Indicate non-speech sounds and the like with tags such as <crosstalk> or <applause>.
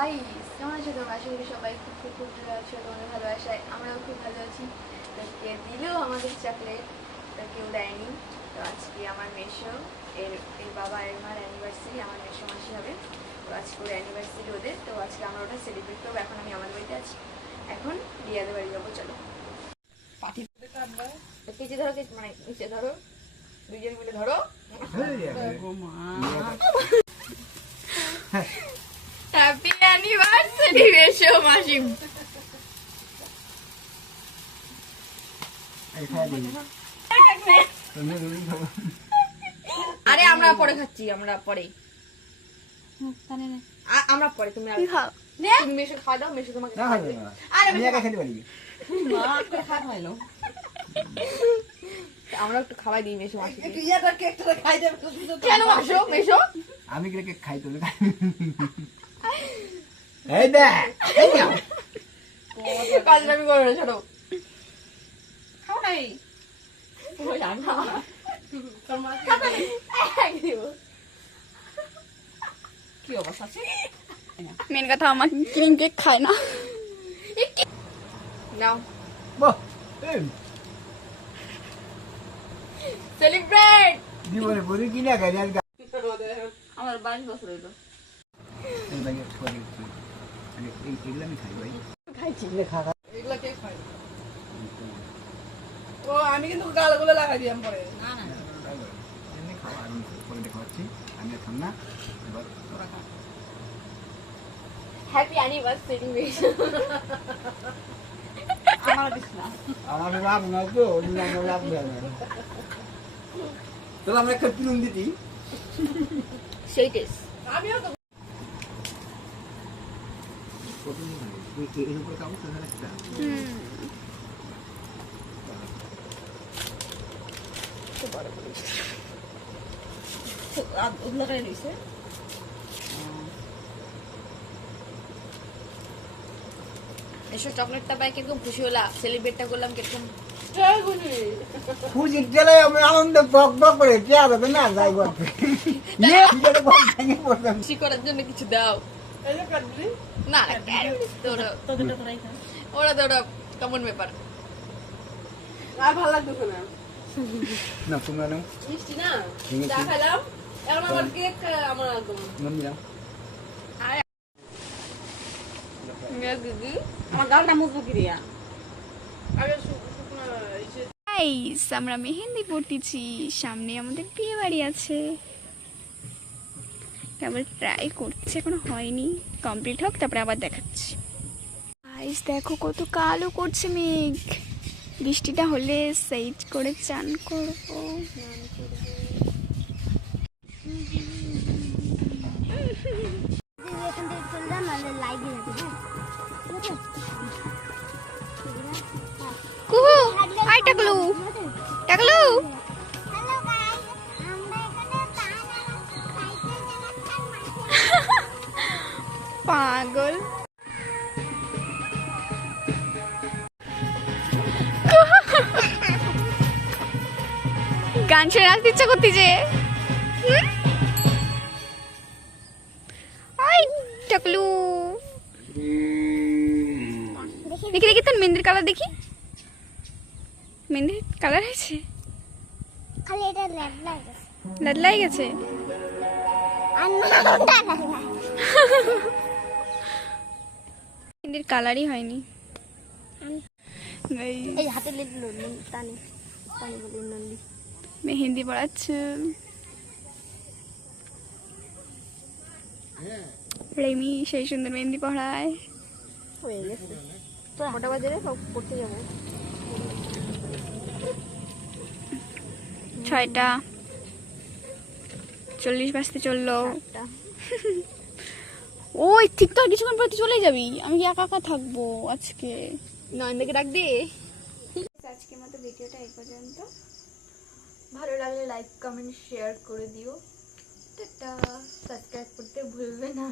Guys কেমন আছো তোমরা? আশা করি সবাই খুব খুব খুব ভালো আছো তোমাদের ভালোবাসায় আমরাও খুব ভালো আছি। তো কে দিলেও আমাদের চকলেট তো কেউ দেয়নি। তো আজকে আমার মেশো এর এর বাবা এর মার অ্যানিভার্সারি আমার মেশো মাসি হবে। তো আজকে ওর অ্যানিভার্সারি ওদের তো আজকে আমরা ওটা সেলিব্রেট করব। এখন আমি আমাদের বাড়িতে আছি। এখন রিয়াদের বাড়ি যাব চলো। তো কিছু ধরো কিছু মানে নিচে ধরো। দুজন মিলে ধরো হ্যাপি অ্যানিভার্সারি আরে আমরা পরে খাচ্ছি আমরা পরে। আমরা পরে তুমি খাও? তুমি মেশো খাওয়া দাও মেশো তোমাকে আমরা একটু খাওয়াই দিই মেশো মাসি কেন মাসো মেশো? আমি কেক খাই তুমি এই দে এই নাও। কাজ আমি করব না ছোট খাও নাই ওই না, না। এক দিব। কি অবস্থা আছে মেন কথা আমার ক্রিম কেক খায় না নাও বাহ, সেলিব্রেট জীবনে বলি কি না খাই আজকে আমার বাইশ বছর হইল মানে এগুলো আমি খাই ভাই। খাইছি এগুলো খা খা এগুলো কে খায় ও আমি কিন্তু গালগুলো লাগাই দিলাম পরে। না না এমনি খাওয়া আমি পরে দেখাচ্ছি আমি এখন না। এবার তোরা খা। হ্যাপি অ্যানিভার্সারি মেশো আমার দিস আমার লাভ না তো অন্য লাভ না। তাহলে আমরা একটা কিনুন দিতি। সেই টেস্ট আমিও তো কত নিয়ে খাই? ওই এ- এর উপরে কাগজ আছে একটা ওগুলো করে দিছে এসব চকলেটটা পাই কীরকম খুশি হলাম সেলিব্রেটটা করলাম কীরকম আনন্দ করে না যাই কিছু দাও না ওরা- তো ওরা কমন ব্যাপার আর ভালো লাগতো না। না তোমরা নাও। মিষ্টি না? চা খেলাম এখন আমার কেক আমার একদম মম্মি নাও। আমার গালটা মুজবো কি আগে শু- শুকনো ইসে গাইস আমরা মেহেন্দি পড়তেছি সামনে আমাদের বিয়ে বাড়ি আছে। আবার ট্রাই করছি, এখনও হয়নি। কমপ্লিট হোক, তারপরে আবার দেখাচ্ছি। আইস দেখো কত কালো করছে মেঘ। বৃষ্টিটা হলে সাইড করে চান করব। টাকলু। টাকলু। পাগল। গান শুনে নাচতে ইচ্ছা হুম? আই টাকলু। দেখি দেখি তোর মেহেন্দির কালার দেখি। মেহেন্দির কালার হয়েছে? লাদলাই গেছে? <laughs> মেহেন্দির কালারই হয়নি। Guys, এই হাতে লেগে টানি টানি বলি নন্দি মেহেন্দি পড়াচ্ছে রেমি সেই সুন্দর মেহেন্দি পড়ায় হয়ে গেছে। তো পড়তে যাব। ছয়টা। চল্লিশ বাজতে চলল। ওই ঠিক তো আর কিছুক্ষণ পরে তুই চলে যাবি। আমি কি একা একা থাকব আজকে? নয়নদাকে ডাক দে। আজকের মতো ভিডিওটা এই পর্যন্ত। ভালো লাগলে লাইক কমেন্ট শেয়ার করে দিও। টাটা। সাবস্ক্রাইব করতে ভুলবে না।